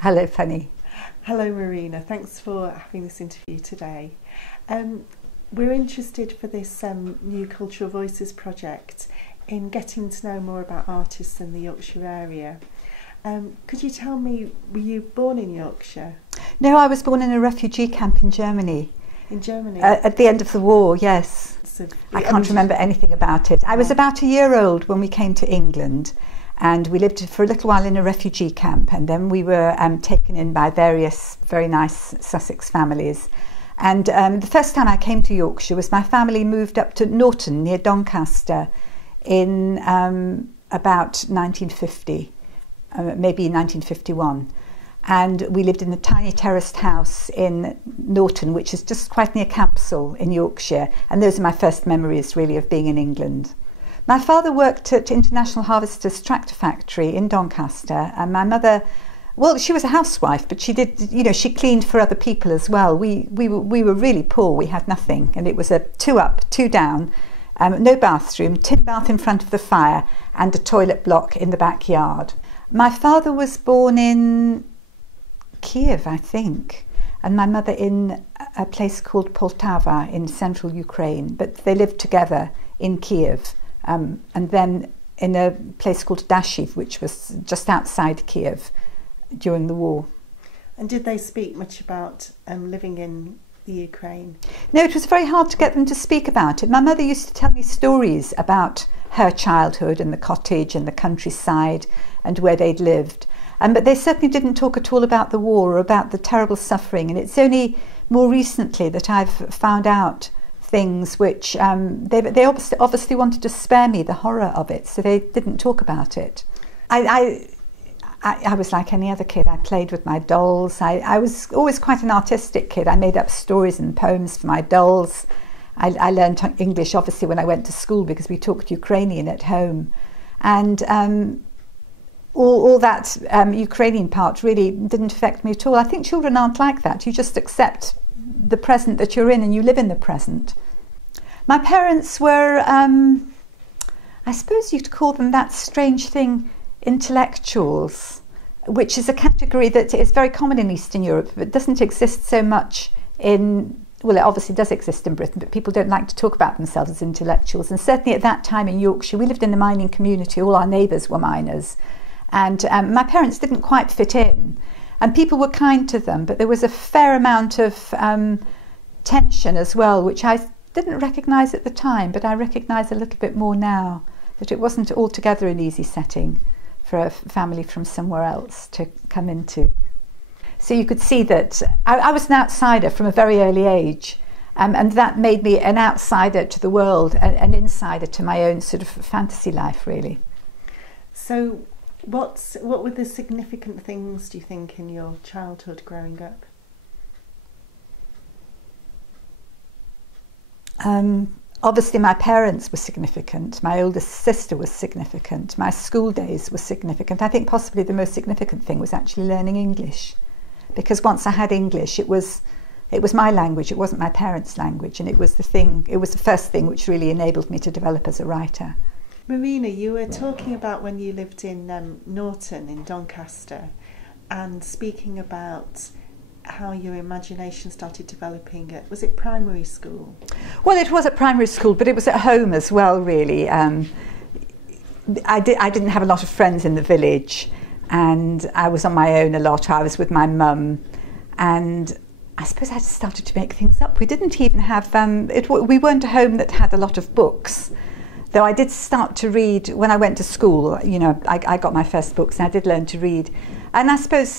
Hello, Fanny. Hello, Marina. Thanks for having this interview today. We're interested for this new Cultural Voices project in getting to know more about artists in the Yorkshire area. Could you tell me, were you born in Yorkshire? No, I was born in a refugee camp in Germany. In Germany? At the end of the war, yes. So I can't remember anything about it. I was about a year old when we came to England, and we lived for a little while in a refugee camp, and then we were taken in by various very nice Sussex families. And the first time I came to Yorkshire was my family moved up to Norton near Doncaster in about 1950, maybe 1951. And we lived in a tiny terraced house in Norton, which is just quite near Campsall in Yorkshire. And those are my first memories, really, of being in England. My father worked at International Harvesters Tractor Factory in Doncaster, and my mother, well, she was a housewife, but she did, she cleaned for other people as well. We were really poor. We had nothing, and it was a 2 up, 2 down, no bathroom, tin bath in front of the fire, and a toilet block in the backyard. My father was born in Kiev, I think, and my mother in a place called Poltava in central Ukraine, but they lived together in Kiev, and then in a place called Dashiv, which was just outside Kiev during the war. And did they speak much about living in the Ukraine? No, it was very hard to get them to speak about it. My mother used to tell me stories about her childhood and the cottage and the countryside and where they'd lived. But they certainly didn't talk at all about the war or about the terrible suffering. And it's only more recently that I've found out things which they obviously wanted to spare me the horror of it, so they didn't talk about it. I was like any other kid. I played with my dolls. I was always quite an artistic kid. I made up stories and poems for my dolls. I learned English, obviously, when I went to school because we talked Ukrainian at home. And all that Ukrainian part really didn't affect me at all. I think children aren't like that. You just accept the present that you're in and you live in the present. My parents were, I suppose you'd call them that strange thing, intellectuals, which is a category that is very common in Eastern Europe, but doesn't exist so much well, it obviously does exist in Britain, but people don't like to talk about themselves as intellectuals. And certainly at that time in Yorkshire, we lived in a mining community. All our neighbours were miners. And my parents didn't quite fit in. And people were kind to them, but there was a fair amount of tension as well, which I didn't recognise at the time, but I recognise a little bit more now, that it wasn't altogether an easy setting for a family from somewhere else to come into. So you could see that I was an outsider from a very early age, and that made me an outsider to the world, an insider to my own sort of fantasy life, really. So what were the significant things, do you think, in your childhood growing up? Obviously my parents were significant, my oldest sister was significant, my school days were significant. I think possibly the most significant thing was actually learning English, because once I had English, it was my language, it wasn't my parents' language, and it was the first thing which really enabled me to develop as a writer. Marina, you were talking about when you lived in Norton in Doncaster, and speaking about how your imagination started developing at, was it primary school? Well, it was at primary school, but it was at home as well, really. I didn't have a lot of friends in the village, and I was on my own a lot. I was with my mum, and I suppose I just started to make things up. We didn't even have, we weren't a home that had a lot of books, though I did start to read when I went to school. I got my first books and I did learn to read. And I suppose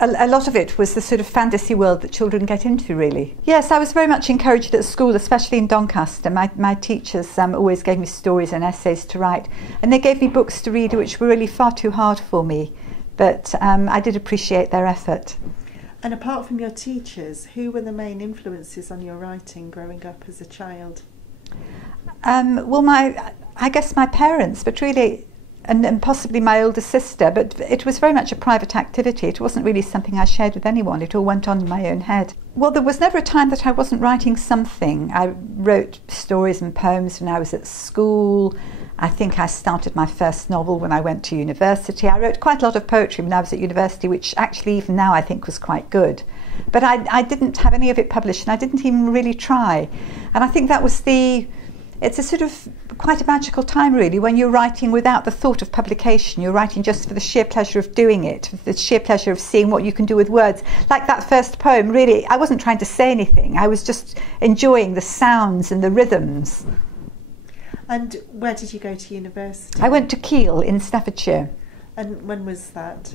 a lot of it was the sort of fantasy world that children get into, really. Yes, I was very much encouraged at school, especially in Doncaster. My teachers always gave me stories and essays to write, and they gave me books to read which were really far too hard for me, but I did appreciate their effort. And apart from your teachers, who were the main influences on your writing growing up as a child? Well, I guess my parents, but really, and possibly my older sister, but it was very much a private activity. It wasn't really something I shared with anyone. It all went on in my own head. Well, there was never a time that I wasn't writing something. I wrote stories and poems when I was at school. I think I started my first novel when I went to university. I wrote quite a lot of poetry when I was at university, which actually even now I think was quite good. But I didn't have any of it published, and I didn't even really try. And I think that was it's a sort of quite a magical time really, when you're writing without the thought of publication. You're writing just for the sheer pleasure of doing it, for the sheer pleasure of seeing what you can do with words. Like that first poem, really, I wasn't trying to say anything. I was just enjoying the sounds and the rhythms. And where did you go to university? I went to Keele in Staffordshire. And when was that?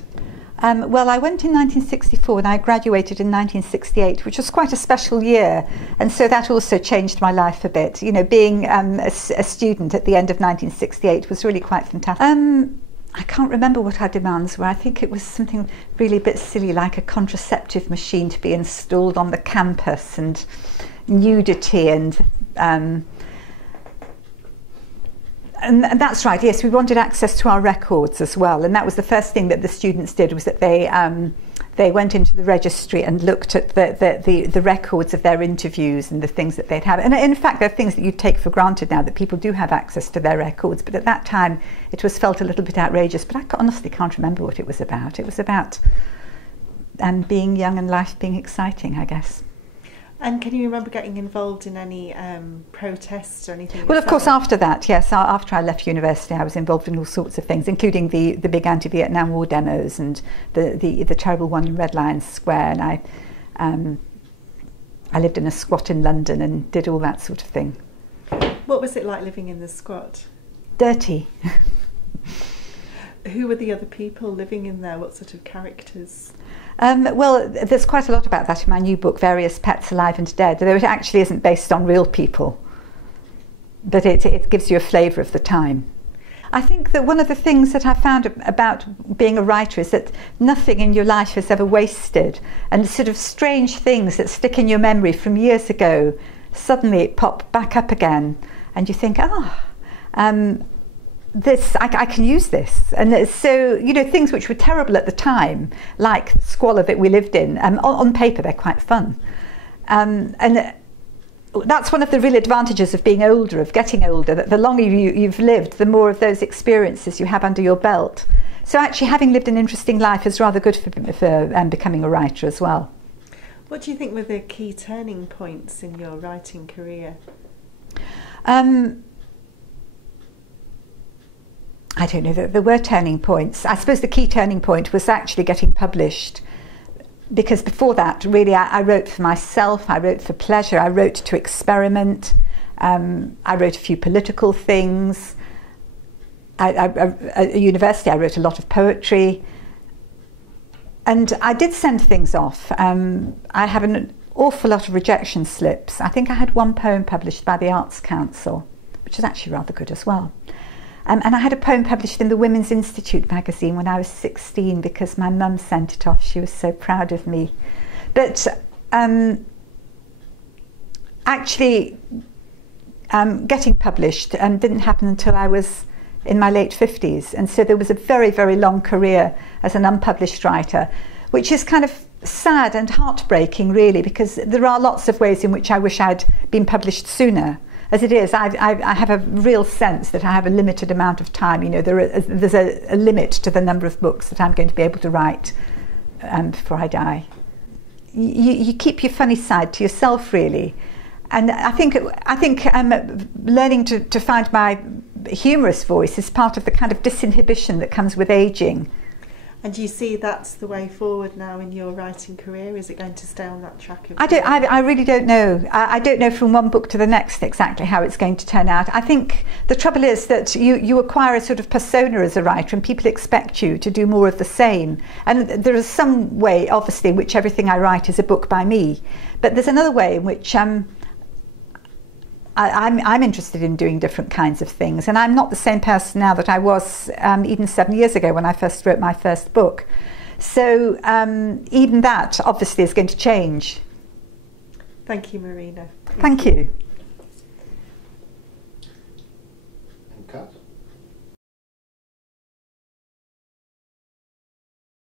Well, I went in 1964 and I graduated in 1968, which was quite a special year. And so that also changed my life a bit. You know, being a student at the end of 1968 was really quite fantastic. I can't remember what our demands were. I think it was something really a bit silly, like a contraceptive machine to be installed on the campus, and nudity and that's right, yes, we wanted access to our records as well, and that was the first thing that the students did, was that they went into the registry and looked at the records of their interviews and the things that they'd had. And in fact, there are things that you take for granted now, that people do have access to their records, but at that time it was felt a little bit outrageous. But I honestly can't remember what it was about. It was about being young and life being exciting, I guess. And can you remember getting involved in any protests or anything? Well, of course, after that, yes. After I left university, I was involved in all sorts of things, including the big anti-Vietnam War demos and the terrible one in Red Lion Square. And I lived in a squat in London and did all that sort of thing. What was it like living in the squat? Dirty. Who were the other people living in there? What sort of characters? Well, there's quite a lot about that in my new book, Various Pets Alive and Dead, though it actually isn't based on real people, but it gives you a flavour of the time. I think that one of the things that I found about being a writer is that nothing in your life is ever wasted, and sort of strange things that stick in your memory from years ago suddenly pop back up again, and you think, I can use this. And so, you know, things which were terrible at the time, like the squalor that we lived in, on paper they're quite fun. And that's one of the real advantages of being older, of getting older, that the longer you've lived, the more of those experiences you have under your belt. So actually having lived an interesting life is rather good for becoming a writer as well. What do you think were the key turning points in your writing career? I don't know, there were turning points. I suppose the key turning point was actually getting published, because before that, really, I wrote for myself, I wrote for pleasure, I wrote to experiment, I wrote a few political things. At university, I wrote a lot of poetry, and I did send things off. I have an awful lot of rejection slips. I think I had one poem published by the Arts Council, which is actually rather good as well. And I had a poem published in the Women's Institute magazine when I was 16 because my mum sent it off. She was so proud of me. But actually getting published didn't happen until I was in my late 50s. And so there was a very, very long career as an unpublished writer, which is kind of sad and heartbreaking, really, because there are lots of ways in which I wish I'd been published sooner. As it is, I have a real sense that I have a limited amount of time. You know, there's a limit to the number of books that I'm going to be able to write before I die. You keep your funny side to yourself, really. And I think learning to find my humorous voice is part of the kind of disinhibition that comes with ageing. And do you see that's the way forward now in your writing career? Is it going to stay on that track? I really don't know. I don't know from one book to the next exactly how it's going to turn out. I think the trouble is that you acquire a sort of persona as a writer, and people expect you to do more of the same. And there is some way, obviously, in which everything I write is a book by me. But there's another way in which I'm interested in doing different kinds of things, and I'm not the same person now that I was even 7 years ago when I first wrote my first book. So even that obviously is going to change. Thank you, Marina. Thank you.